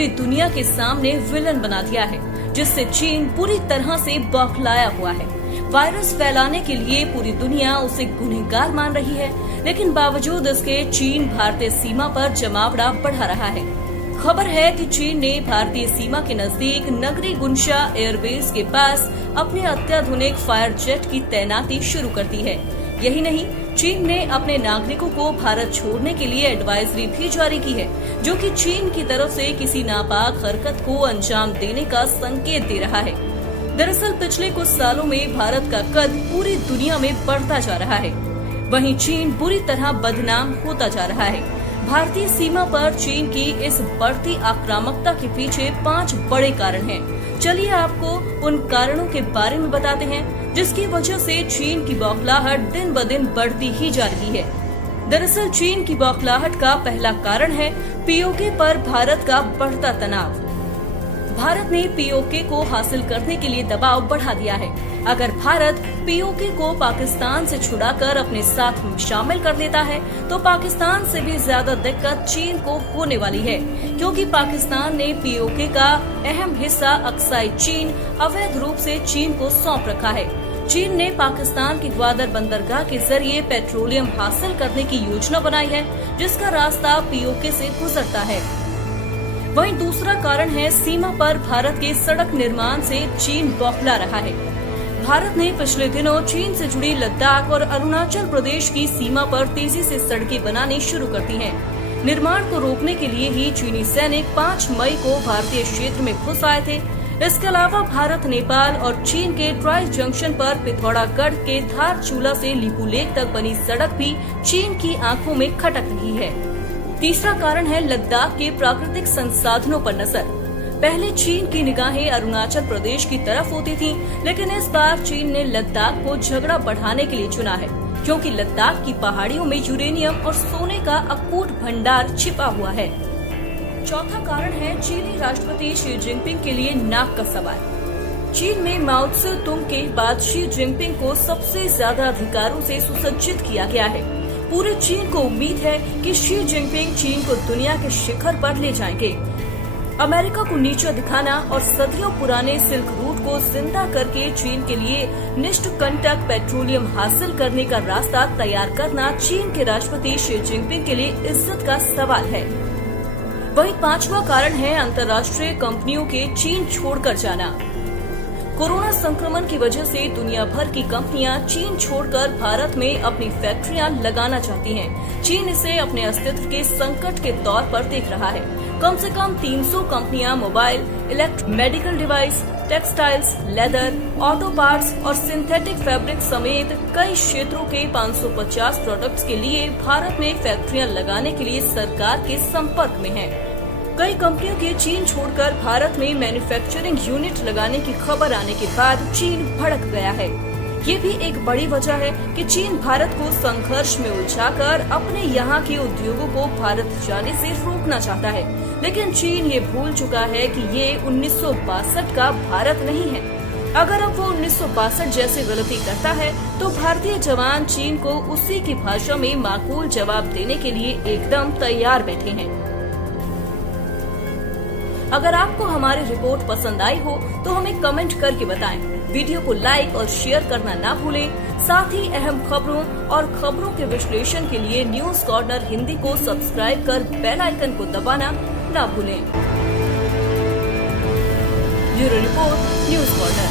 पूरी दुनिया के सामने विलन बना दिया है, जिससे चीन पूरी तरह से बौखलाया हुआ है। वायरस फैलाने के लिए पूरी दुनिया उसे गुनहगार मान रही है, लेकिन बावजूद इसके चीन भारतीय सीमा पर जमावड़ा बढ़ा रहा है। खबर है कि चीन ने भारतीय सीमा के नजदीक नगरी गुनशा एयरबेस के पास अपने अत्याधुनिक फायर जेट की तैनाती शुरू कर दी है। यही नहीं, चीन ने अपने नागरिकों को भारत छोड़ने के लिए एडवाइजरी भी जारी की है, जो कि चीन की तरफ से किसी नापाक हरकत को अंजाम देने का संकेत दे रहा है। दरअसल पिछले कुछ सालों में भारत का कद पूरी दुनिया में बढ़ता जा रहा है, वहीं चीन बुरी तरह बदनाम होता जा रहा है। भारतीय सीमा पर चीन की इस बढ़ती आक्रामकता के पीछे 5 बड़े कारण हैं। चलिए आपको उन कारणों के बारे में बताते हैं, जिसकी वजह से चीन की बौखलाहट दिन ब दिन बढ़ती ही जा रही है। दरअसल चीन की बौखलाहट का पहला कारण है पीओके पर भारत का बढ़ता तनाव। भारत ने पीओके को हासिल करने के लिए दबाव बढ़ा दिया है। अगर भारत पीओके को पाकिस्तान से छुड़ाकर अपने साथ में शामिल कर लेता है, तो पाकिस्तान से भी ज्यादा दिक्कत चीन को होने वाली है, क्योंकि पाकिस्तान ने पीओके का अहम हिस्सा अक्साई चीन अवैध रूप से चीन को सौंप रखा है। चीन ने पाकिस्तान की ग्वादर बंदरगाह के जरिए पेट्रोलियम हासिल करने की योजना बनाई है, जिसका रास्ता पीओके से गुजरता है। वहीं दूसरा कारण है सीमा पर भारत के सड़क निर्माण से चीन बौखला रहा है। भारत ने पिछले दिनों चीन से जुड़ी लद्दाख और अरुणाचल प्रदेश की सीमा पर तेजी से सड़कें बनानी शुरू कर दी हैं। निर्माण को रोकने के लिए ही चीनी सैनिक 5 मई को भारतीय क्षेत्र में घुस आए थे। इसके अलावा भारत, नेपाल और चीन के ट्राइस जंक्शन पर पिथौरागढ़ के धारचूला से लिपुलेख तक बनी सड़क भी चीन की आंखों में खटक रही है। तीसरा कारण है लद्दाख के प्राकृतिक संसाधनों पर नजर। पहले चीन की निगाहें अरुणाचल प्रदेश की तरफ होती थीं, लेकिन इस बार चीन ने लद्दाख को झगड़ा बढ़ाने के लिए चुना है, क्योंकि लद्दाख की पहाड़ियों में यूरेनियम और सोने का अकूट भंडार छिपा हुआ है। चौथा कारण है चीनी राष्ट्रपति शी जिनपिंग के लिए नाक का सवाल। चीन में माओ त्से तुंग के बाद शी जिनपिंग को सबसे ज्यादा अधिकारों से सुसज्जित किया गया है। पूरे चीन को उम्मीद है कि शी जिनपिंग चीन को दुनिया के शिखर पर ले जाएंगे। अमेरिका को नीचा दिखाना और सदियों पुराने सिल्क रूट को जिंदा करके चीन के लिए निष्कंटक पेट्रोलियम हासिल करने का रास्ता तैयार करना चीन के राष्ट्रपति शी जिनपिंग के लिए इज्जत का सवाल है। वहीं पांचवा कारण है अंतर्राष्ट्रीय कंपनियों के चीन छोड़कर जाना। कोरोना संक्रमण की वजह से दुनिया भर की कंपनियां चीन छोड़कर भारत में अपनी फैक्ट्रियां लगाना चाहती हैं। चीन इसे अपने अस्तित्व के संकट के तौर पर देख रहा है। कम से कम 300 कंपनियां mobile, medical device, textiles, leather, auto parts और सिंथेटिक फैब्रिक समेत कई क्षेत्रों के 550 प्रोडक्ट्स के लिए भारत में फैक्ट्रियां लगाने के लिए सरकार के संपर्क में हैं। कई कंपनियों के चीन छोड़कर भारत में मैन्युफैक्चरिंग यूनिट लगाने की खबर आने के बाद चीन भड़क गया है। ये भी एक बड़ी वजह है कि चीन भारत को संघर्ष में उलझाकर अपने यहाँ के उद्योगों को भारत जाने से रोकना चाहता है। लेकिन चीन ये भूल चुका है कि ये 1962 का भारत नहीं है। अगर अब वो 1962 जैसी गलती करता है, तो भारतीय जवान चीन को उसी की भाषा में माकूल जवाब देने के लिए एकदम तैयार बैठे हैं। अगर आपको हमारी रिपोर्ट पसंद आई हो तो हमें कमेंट करके बताएं। वीडियो को लाइक और शेयर करना ना भूलें। साथ ही अहम खबरों और खबरों के विश्लेषण के लिए न्यूज कॉर्नर हिंदी को सब्सक्राइब कर बेल आइकन को दबाना ना भूलें। Bureau report, news corner.